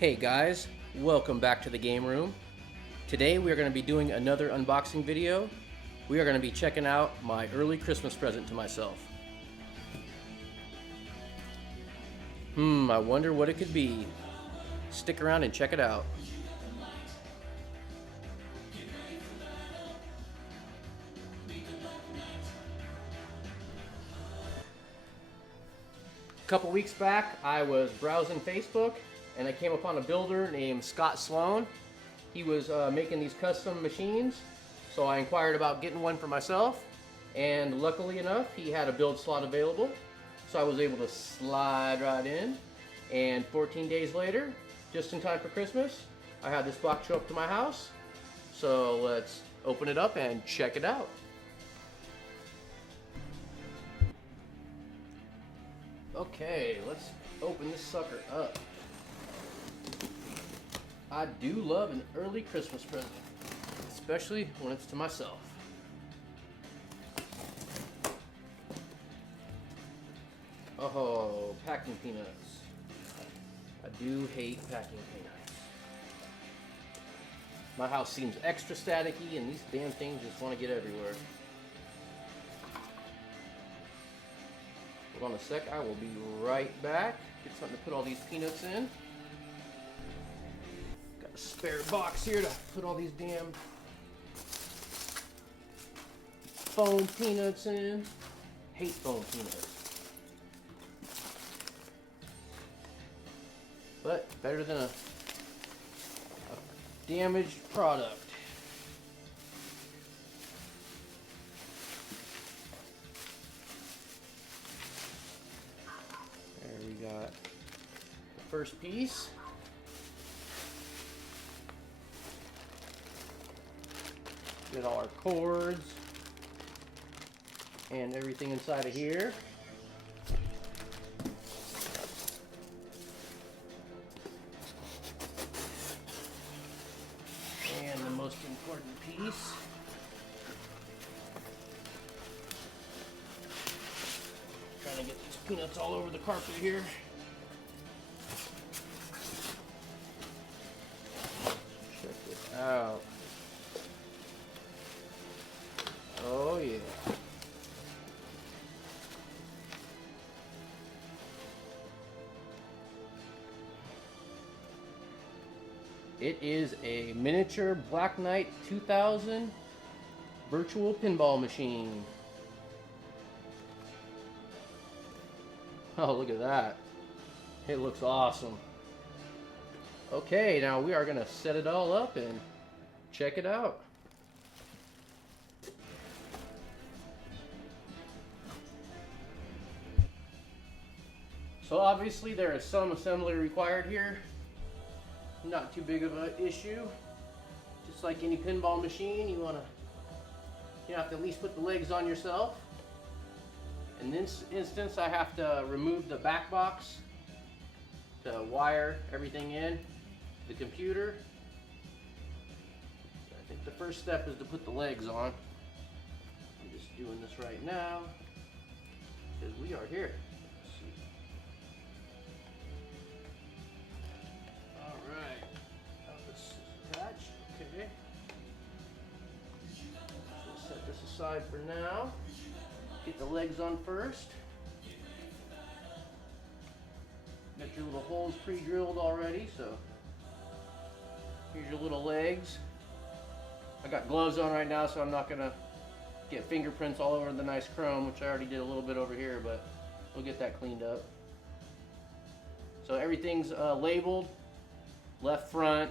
Hey guys, welcome back to the game room. Today we are going to be doing another unboxing video. We are going to be checking out my early Christmas present to myself. I wonder what it could be. Stick around and check it out. A couple weeks back, I was browsing Facebook and I came upon a builder named Scott Sloan. He was making these custom machines, so I inquired about getting one for myself, and luckily enough, he had a build slot available, so I was able to slide right in, and 14 days later, just in time for Christmas, I had this box show up to my house. So let's open it up and check it out. Okay, let's open this sucker up. I do love an early Christmas present, especially when it's to myself. Oh, packing peanuts. I do hate packing peanuts. My house seems extra staticky and these damn things just want to get everywhere. Hold on a sec, I will be right back. Get something to put all these peanuts in. Got a spare box here to put all these damn foam peanuts in. Hate foam peanuts. But better than a damaged product. There we got the first piece. Get all our cords and everything inside of here. And the most important piece. Trying to get these peanuts all over the carpet here. Check it out. Oh yeah. It is a miniature Black Knight 2000 virtual pinball machine. Oh, look at that. It looks awesome. Okay, now we are going to set it all up and check it out. So obviously there is some assembly required here. Not too big of an issue. Just like any pinball machine, you have to at least put the legs on yourself. In this instance, I have to remove the back box to wire everything in to the computer. I think the first step is to put the legs on. I'm just doing this right now because we are here. Okay. So set this aside for now. Get the legs on first. Got your little holes pre-drilled already, so here's your little legs. I got gloves on right now, so I'm not gonna get fingerprints all over the nice chrome, which I already did a little bit over here, but we'll get that cleaned up. So everything's labeled. Left front,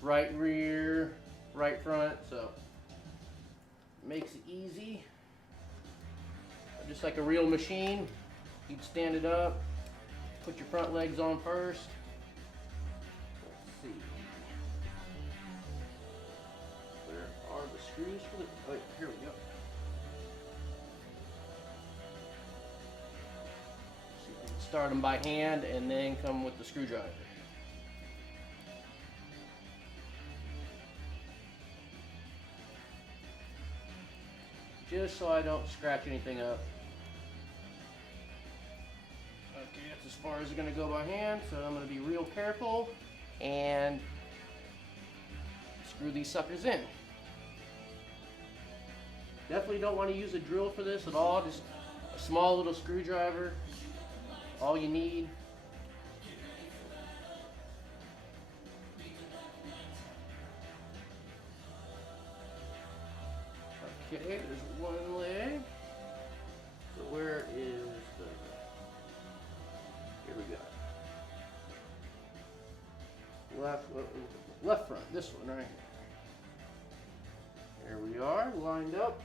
right rear, right front, so it makes it easy. Just like a real machine, you'd stand it up, put your front legs on first. Let's see. Where are the screws for the, oh, here we go. So you can start them by hand and then come with the screwdriver. Just so I don't scratch anything up. Okay, that's as far as it's going to go by hand, so I'm going to be real careful and screw these suckers in. Definitely don't want to use a drill for this at all, just a small little screwdriver, all you need. Okay, there's one leg. So where is the... Here we go. Left front, this one right here. There we are, lined up.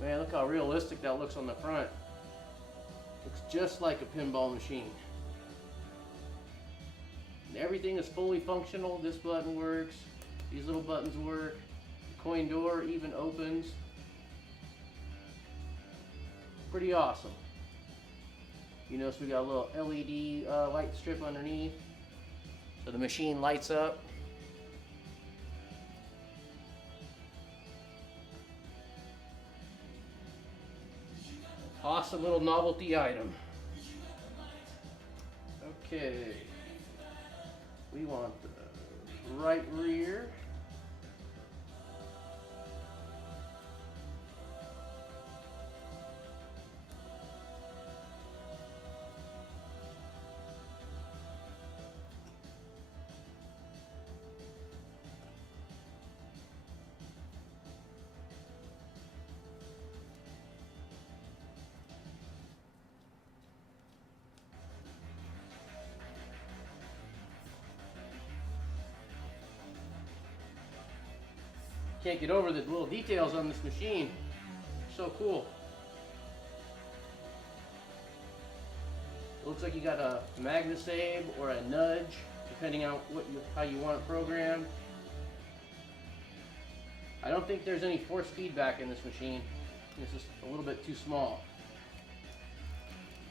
Man, look how realistic that looks on the front. Looks just like a pinball machine. And everything is fully functional. This button works. These little buttons work. The coin door even opens. Pretty awesome. You notice we got a little LED light strip underneath. So the machine lights up. Awesome little novelty item. Okay. We want the right rear. Can't get over the little details on this machine. So cool. It looks like you got a MagnaSave or a nudge, depending on how you want it programmed. I don't think there's any force feedback in this machine. It's just a little bit too small.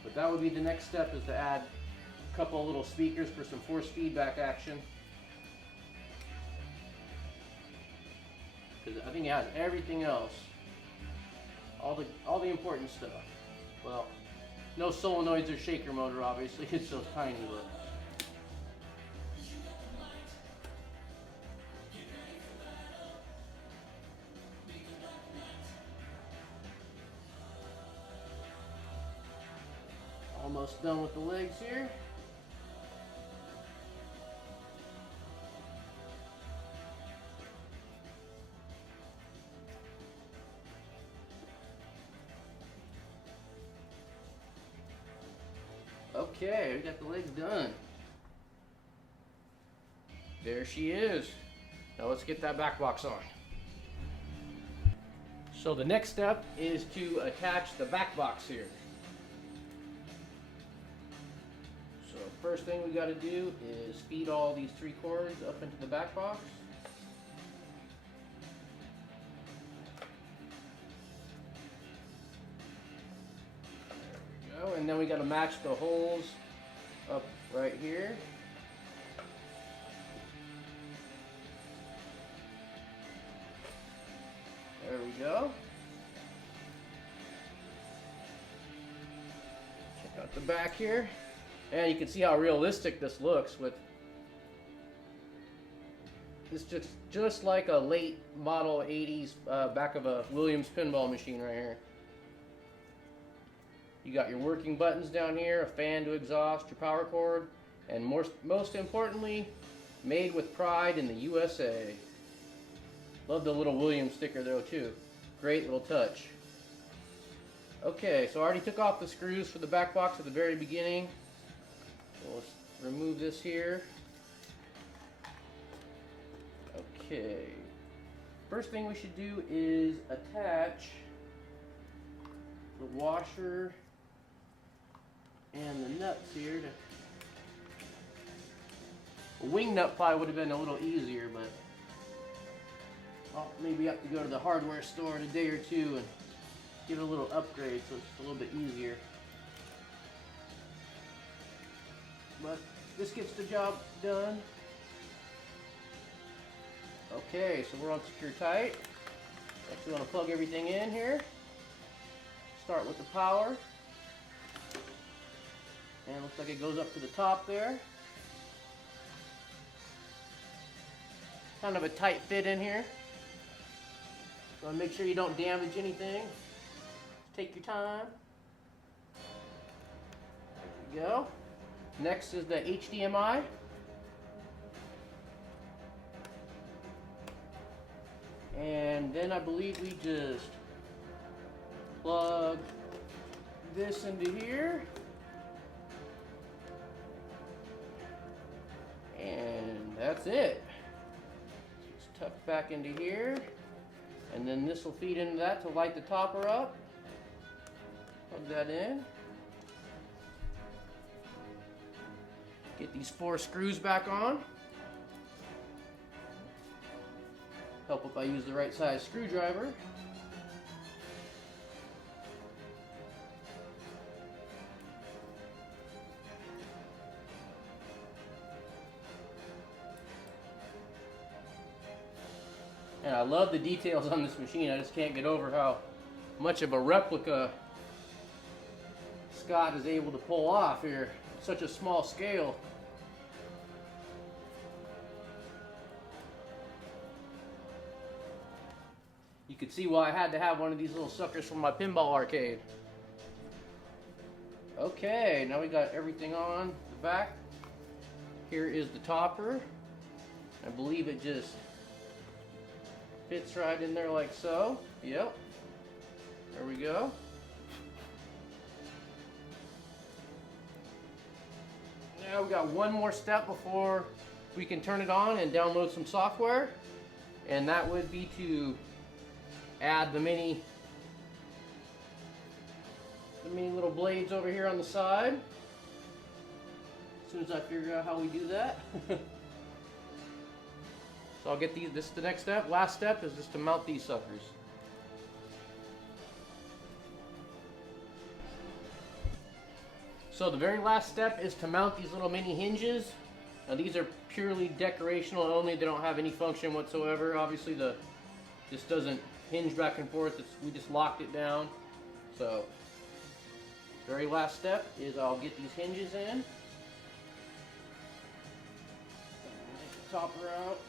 But that would be the next step, is to add a couple little speakers for some force feedback action. I think it has everything else, all the important stuff. Well, no solenoids or shaker motor, obviously. It's so tiny, but almost done with the legs here. Okay, we got the legs done. There she is. Now let's get that back box on. So the next step is to attach the back box here. So first thing we got to do is feed all these 3 cords up into the back box. And then we got to match the holes up right here. There we go. Check out the back here. And you can see how realistic this looks with this, just like a late model 80s back of a Williams pinball machine right here. You got your working buttons down here, a fan to exhaust, your power cord, and most importantly, made with pride in the USA. Love the little Williams sticker though too. Great little touch. Okay, so I already took off the screws for the back box at the very beginning. So let's remove this here. Okay. First thing we should do is attach the washer and the nuts here. A wing nut probably would have been a little easier, but I'll maybe have to go to the hardware store in a day or two and give it a little upgrade so it's a little bit easier. But this gets the job done. Okay, so we're on secure tight. Next we want to plug everything in here. Start with the power. And it looks like it goes up to the top there. Kind of a tight fit in here. So make sure you don't damage anything. Take your time. There we go. Next is the HDMI. And then I believe we just plug this into here. And that's it. Just tuck back into here. And then this will feed into that to light the topper up. Plug that in. Get these 4 screws back on. Help if I use the right size screwdriver. And I love the details on this machine. I just can't get over how much of a replica Scott is able to pull off here. Such a small scale. You could see why I had to have one of these little suckers from my pinball arcade. Okay, now we got everything on the back. Here is the topper. I believe it just fits right in there like so. Yep. There we go. Now we got one more step before we can turn it on and download some software. And that would be to add the mini little blades over here on the side. As soon as I figure out how we do that. So I'll get these, this is the next step. Last step is just to mount these suckers. So the very last step is to mount these little mini hinges. Now these are purely decorational only. They don't have any function whatsoever. Obviously this doesn't hinge back and forth. We just locked it down. So very last step is I'll get these hinges in. Take the topper out.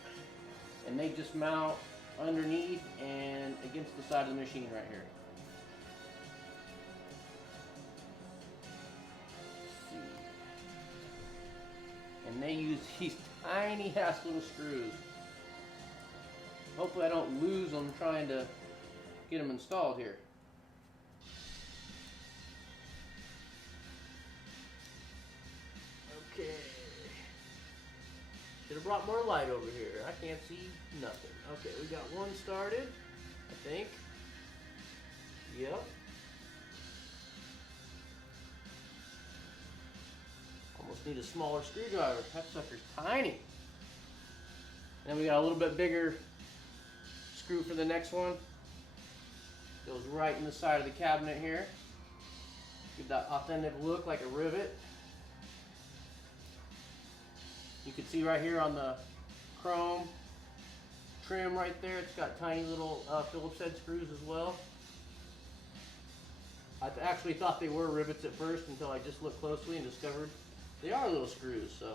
And they just mount underneath and against the side of the machine right here. And they use these tiny ass little screws. Hopefully I don't lose them trying to get them installed here. Okay. Should have brought more light over here. I can't see nothing. Okay, we got one started, I think. Yep. Almost need a smaller screwdriver. That sucker's tiny. And then we got a little bit bigger screw for the next one. Goes right in the side of the cabinet here. Give that authentic look like a rivet. You can see right here on the chrome trim right there, it's got tiny little Phillips head screws as well. I actually thought they were rivets at first until I just looked closely and discovered they are little screws, so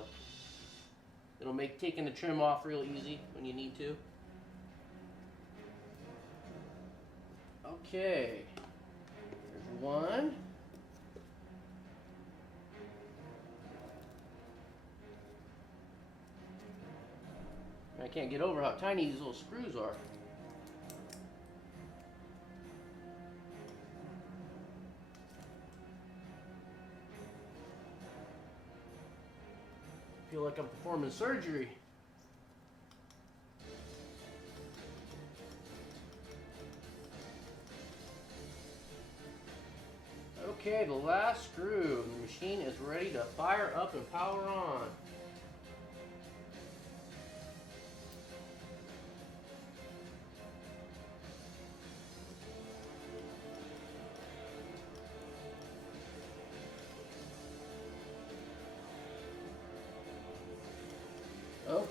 it'll make taking the trim off real easy when you need to. Okay, there's one. I can't get over how tiny these little screws are. I feel like I'm performing surgery. Okay, the last screw. The machine is ready to fire up and power on.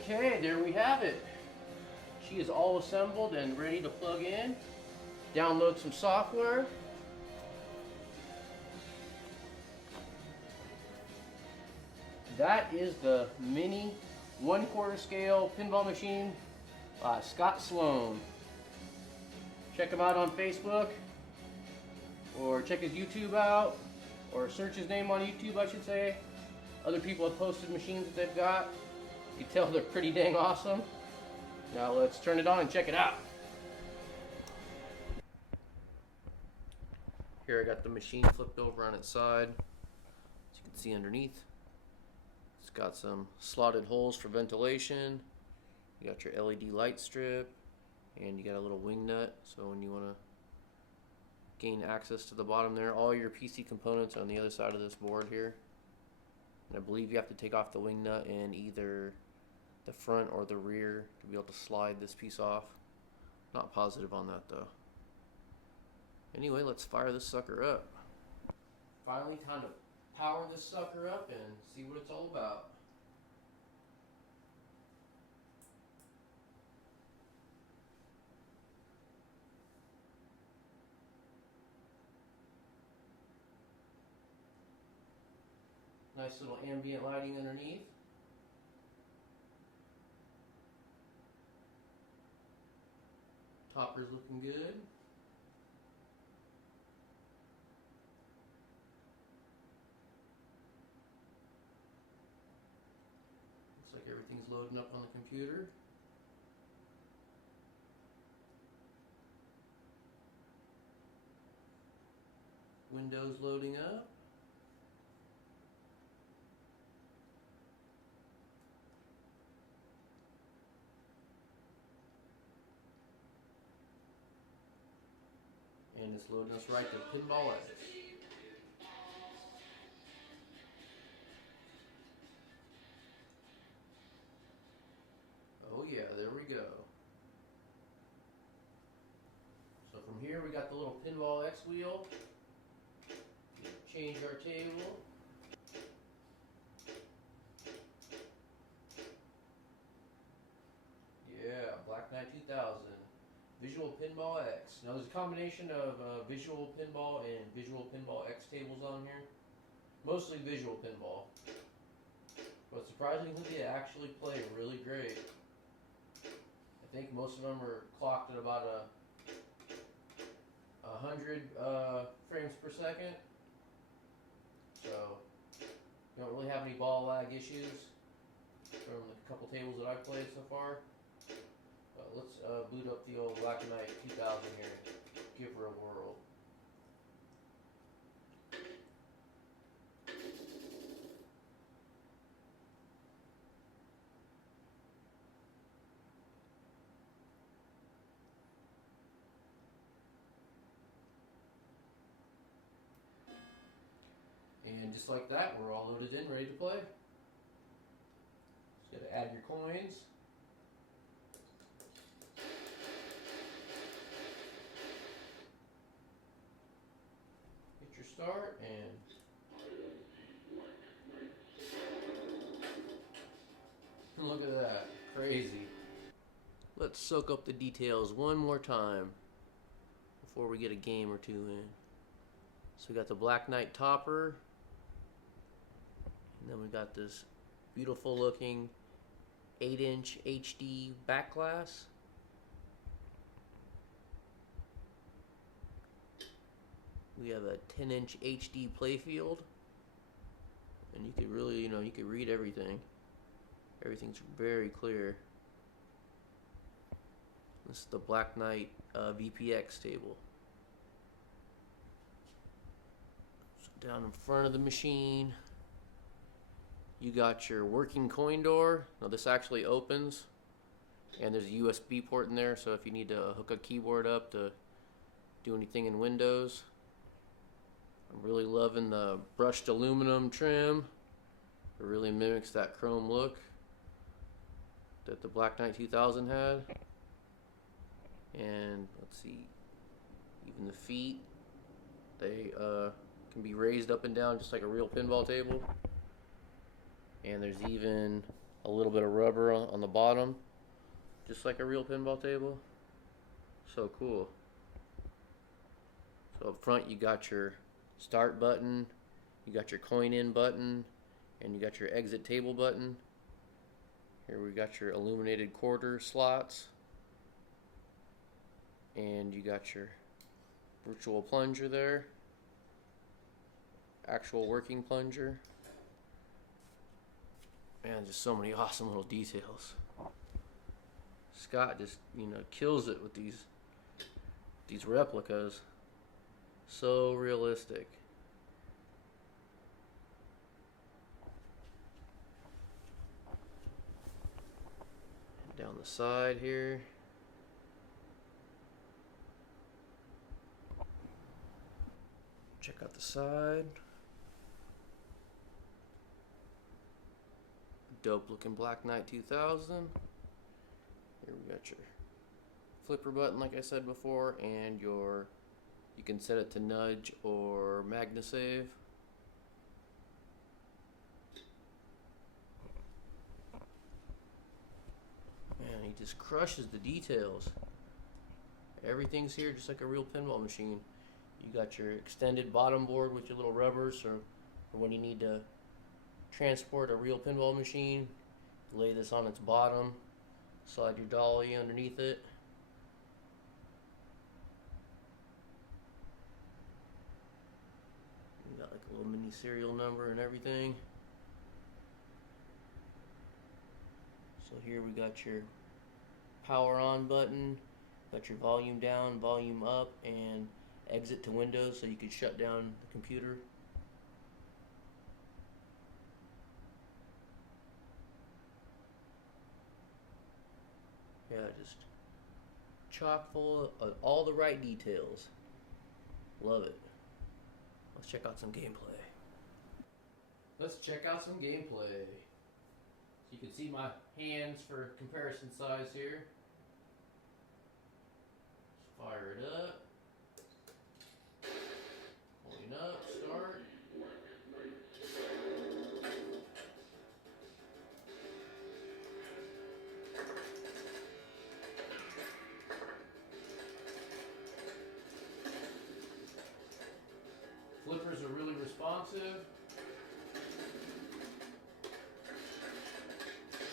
Okay, there we have it. She is all assembled and ready to plug in. Download some software. That is the mini 1/4 scale pinball machine by Scott Sloan. Check him out on Facebook, or check his YouTube out, or search his name on YouTube, I should say. Other people have posted machines that they've got. You can tell they're pretty dang awesome. Now let's turn it on and check it out. Here I got the machine flipped over on its side. As you can see underneath, it's got some slotted holes for ventilation. You got your LED light strip, and you got a little wing nut, so when you want to gain access to the bottom there, all your PC components are on the other side of this board here. And I believe you have to take off the wing nut in either the front or the rear to be able to slide this piece off. Not positive on that though. Anyway, let's fire this sucker up. Finally, time to power this sucker up and see what it's all about. Nice little ambient lighting underneath. Topper's looking good. Looks like everything's loading up on the computer. Windows loading up. And it's loading us right to Pinball X. Oh yeah, there we go. So from here we got the little Pinball X wheel. Change our table. Yeah, Black Knight 2000. Visual Pinball X. Now there's a combination of Visual Pinball and Visual Pinball X tables on here. Mostly Visual Pinball. But surprisingly, they actually play really great. I think most of them are clocked at about 100 frames per second. So, you don't really have any ball lag issues from the couple tables that I've played so far. Let's boot up the old Black Knight 2000 here, give her a whirl. And just like that, we're all loaded in, ready to play. Just gotta add your coins. Start and look at that, crazy. Let's soak up the details one more time before we get a game or two in. So we got the Black Knight topper, and then we got this beautiful looking 8-inch HD back glass. We have a 10-inch HD playfield, and you could really, you could read everything. Everything's very clear. This is the Black Knight VPX table. So down in front of the machine, you got your working coin door. Now this actually opens, and there's a USB port in there, so if you need to hook a keyboard up to do anything in Windows. I'm really loving the brushed aluminum trim. It really mimics that chrome look that the Black Knight 2000 had. And let's see, even the feet, they can be raised up and down just like a real pinball table. And there's even a little bit of rubber on the bottom, just like a real pinball table. So cool. So up front you got your start button, you got your coin in button, and you got your exit table button. Here we got your illuminated quarter slots, and you got your virtual plunger there, actual working plunger. Man, just so many awesome little details. Scott just, kills it with these replicas. So realistic. Down the side here. Check out the side. Dope looking Black Knight 2000. Here we got your flipper button like I said before, and you can set it to nudge or MagnaSave. Man, he just crushes the details. Everything's here just like a real pinball machine. You got your extended bottom board with your little rubbers for when you need to transport a real pinball machine. Lay this on its bottom, slide your dolly underneath it. You got like a little mini serial number and everything. So here we got your power on button, got your volume down, volume up, and exit to Windows so you could shut down the computer. Yeah, just chock full of all the right details. Love it. Let's check out some gameplay. Let's check out some gameplay. So you can see my hands for comparison size here. Let's fire it up. Pulling up, start. Flippers are really responsive.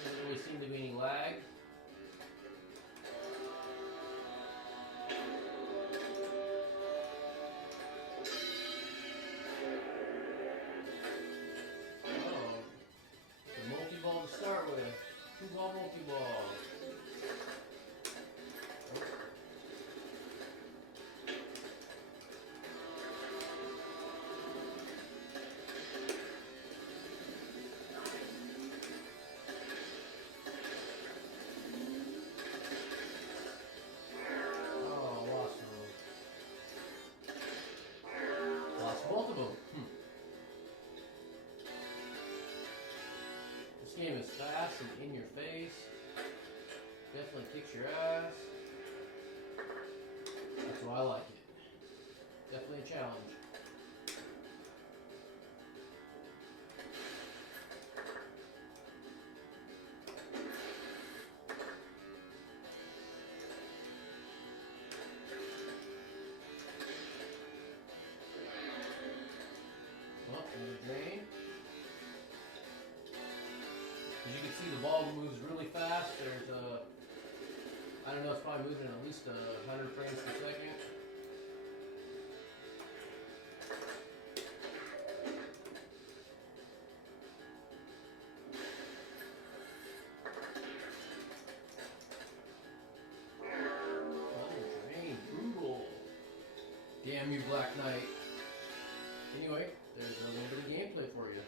Doesn't really seem to be any lag. Oh, the multi-ball to start with. 2-ball multi-ball. Both of them. This game is fast and in your face. Definitely kicks your ass. That's why I like it. Definitely a challenge. Drain. As you can see, the ball moves really fast. There's I don't know, it's probably moving at least 100 frames per second. Oh, drain, brutal. Damn you, Black Knight. Anyway, there's a little bit of gameplay for you.